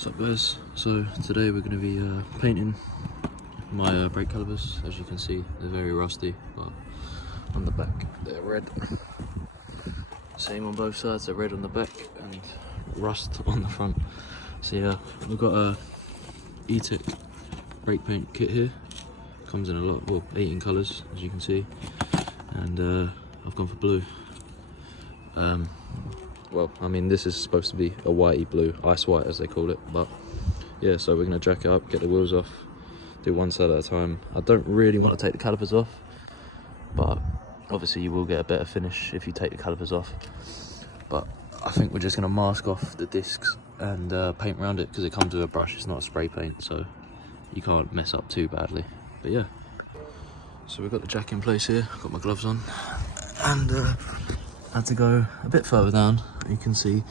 What's up guys? So today we're going to be painting my brake calipers. As you can see, they're very rusty, but on the back they're red. Same on both sides, they're red on the back and rust on the front. So yeah, we've got a E-Tech brake paint kit here. Comes in a lot, well, 18 colours as you can see, and I've gone for blue. Well, I mean, this is supposed to be a whitey blue, ice white as they call it, but yeah, so we're going to jack it up, get the wheels off, do one side at a time. I don't really want to take the calipers off, but obviously you will get a better finish if you take the calipers off. But I think we're just going to mask off the discs and paint around it, because it comes with a brush, it's not a spray paint, so you can't mess up too badly. But yeah, so we've got the jack in place here, I've got my gloves on, and I had to go a bit further down. You can see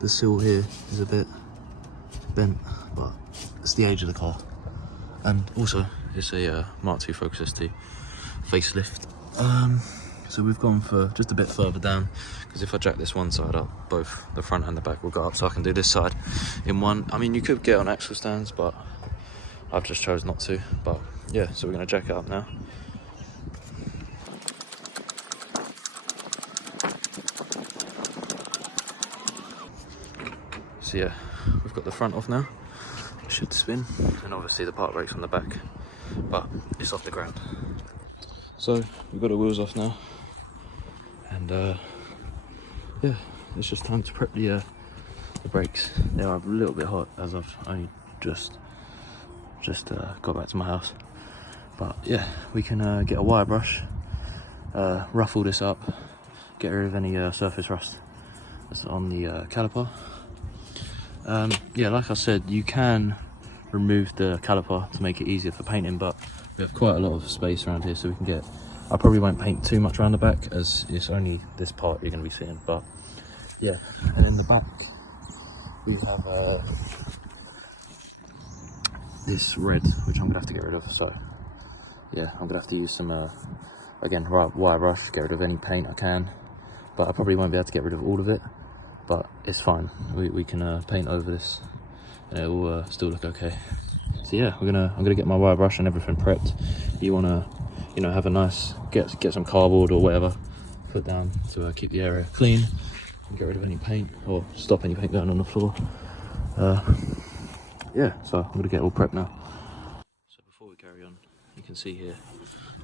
the sill here is a bit bent, but it's the age of the car. And also, it's a Mark II Focus ST facelift. So we've gone for just a bit further down, because if I jack this one side up, both the front and the back will go up, so I can do this side in one. I mean, you could get on axle stands, but I've just chose not to. But yeah, so we're going to jack it up now. So yeah, we've got the front off now, it should spin, and obviously the park brake's on the back, but it's off the ground. So we've got the wheels off now, and yeah, it's just time to prep the brakes. They are a little bit hot as I've only just got back to my house, but yeah, we can get a wire brush, ruffle this up, get rid of any surface rust that's on the caliper. Yeah, like I said, you can remove the caliper to make it easier for painting, but we have quite a lot of space around here, so we can get, I probably won't paint too much around the back, as it's only this part you're going to be seeing. But yeah, and in the back we have this red, which I'm going to have to get rid of. So yeah, I'm going to have to use some again, wire brush, get rid of any paint I can, but I probably won't be able to get rid of all of it. But it's fine, we can paint over this and it will still look okay. So yeah, I'm gonna get my wire brush and everything prepped. You wanna, you know, have a nice, get some cardboard or whatever put down to keep the area clean and get rid of any paint, or stop any paint going on the floor. Yeah, so I'm gonna get all prepped now. So before we carry on, you can see here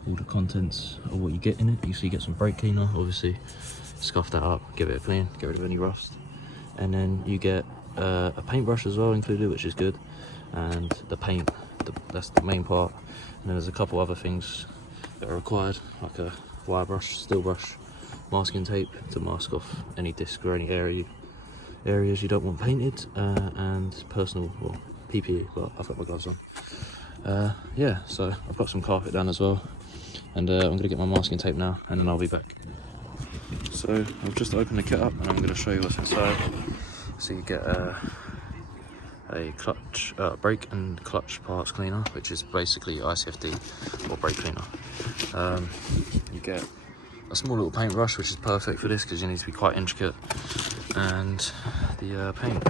all the contents of what you get in it. You see, you get some brake cleaner, obviously. Scuff that up, give it a clean, get rid of any rust, and then you get a paintbrush as well included, which is good, and the paint, that's the main part. And then there's a couple other things that are required, like a wire brush, steel brush, masking tape to mask off any disc or any areas you don't want painted, and personal, well, PPE, but I've got my gloves on. Yeah, so I've got some carpet down as well, and I'm going to get my masking tape now, and then I'll be back. So I've just opened the kit up, and I'm going to show you what's inside. So you get a clutch, brake and clutch parts cleaner, which is basically ICFD or brake cleaner. You get a small little paintbrush, which is perfect for this because you need to be quite intricate, and the paint,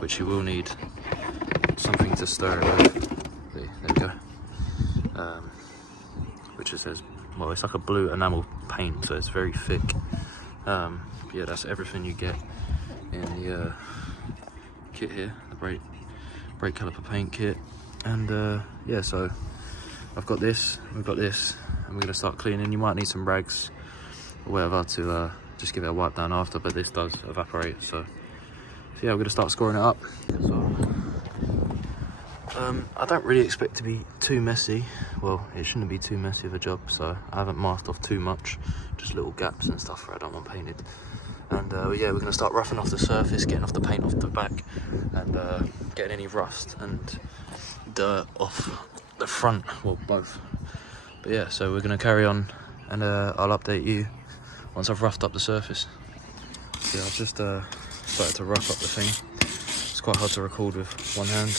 which you will need something to stir it with. There we go. Which it says, well, it's like a blue enamel paint, so it's very thick. Yeah, that's everything you get in the kit here, the brake caliper paint kit. And yeah, so I've got this, we've got this, and we're going to start cleaning. You might need some rags or whatever to just give it a wipe down after, but this does evaporate. So yeah, we're going to start scoring it up. So I don't really expect it to be too messy. Well, it shouldn't be too messy of a job, so I haven't masked off too much, just little gaps and stuff where I don't want painted. And yeah, we're going to start roughing off the surface, getting off the paint off the back, and getting any rust and dirt off the front, well, both. But yeah, so we're going to carry on, and I'll update you once I've roughed up the surface. So yeah, I've just started to rough up the thing. It's quite hard to record with one hand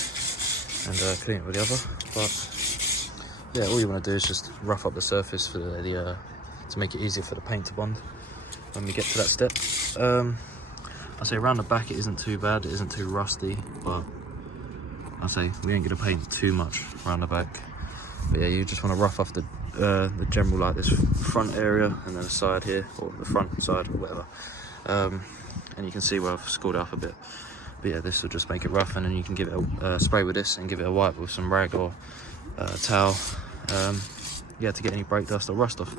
and clean it with the other, but yeah, all you want to do is just rough up the surface for the to make it easier for the paint to bond when we get to that step. I say around the back it isn't too bad, it isn't too rusty, but I say we ain't gonna paint too much around the back, but yeah, you just want to rough off the general, like this front area and then the side here, or the front side or whatever. And you can see where I've scored off a bit, but yeah, this will just make it rough, and then you can give it a spray with this and give it a wipe with some rag or towel, yeah, to get any brake dust or rust off.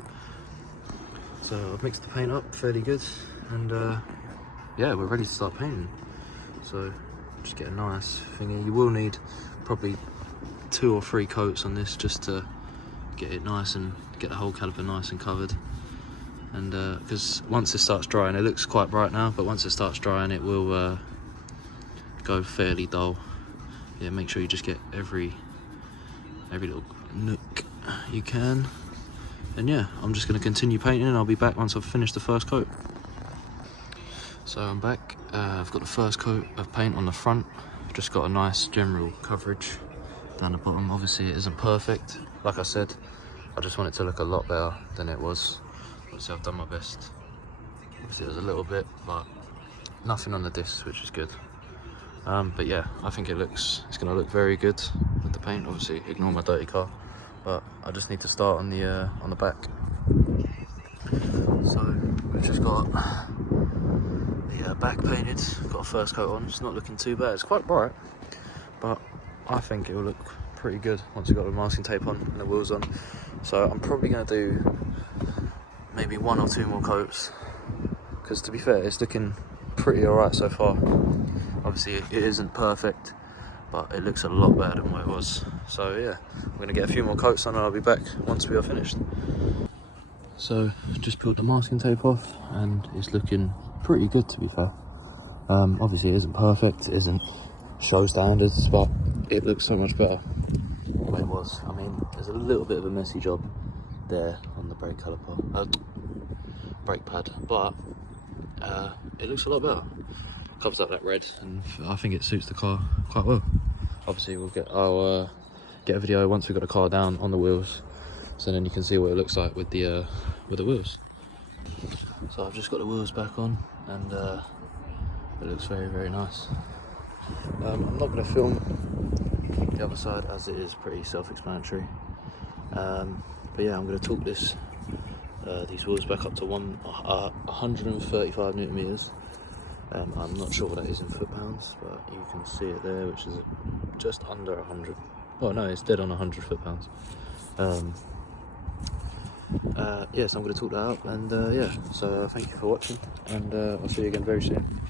So I've mixed the paint up fairly good, and yeah, we're ready to start painting. So just get a nice thingy. You will need probably 2 or 3 coats on this just to get it nice and get the whole caliper nice and covered. And because once it starts drying, it looks quite bright now, but once it starts drying it will go fairly dull. Yeah, make sure you just get every little nook you can. And yeah, I'm just going to continue painting, and I'll be back once I've finished the first coat. So I'm back. I've got the first coat of paint on the front. I've just got a nice general coverage down the bottom. Obviously it isn't perfect, like I said. I just want it to look a lot better than it was. Obviously I've done my best. Obviously there's a little bit, but nothing on the discs, which is good. But yeah, I think it's going to look very good with the paint. Obviously ignore my dirty car, but I just need to start on the back. So we've just got the back painted, got a first coat on. It's not looking too bad. It's quite bright, but I think it will look pretty good once we've got the masking tape on and the wheels on. So I'm probably going to do maybe 1 or 2 more coats, because to be fair, it's looking pretty alright so far. Obviously it isn't perfect, but it looks a lot better than what it was. So yeah, I'm going to get a few more coats on and I'll be back once we are finished. So just peeled the masking tape off, and it's looking pretty good, to be fair. Obviously it isn't perfect, it isn't show standards, but it looks so much better than what it was. I mean, there's a little bit of a messy job there on the brake pad, but it looks a lot better. Covers up that red, and I think it suits the car quite well. Obviously I'll get a video once we've got the car down on the wheels, so then you can see what it looks like with the wheels. So I've just got the wheels back on, and it looks very, very nice. I'm not going to film the other side, as it is pretty self-explanatory. But yeah, I'm going to torque these wheels back up to 135 newton meters. I'm not sure what that is in foot-pounds, but you can see it there, which is just under 100. Oh no, it's dead on 100 foot-pounds. Yeah, so I'm going to talk that up, and yeah, so thank you for watching, and I'll see you again very soon.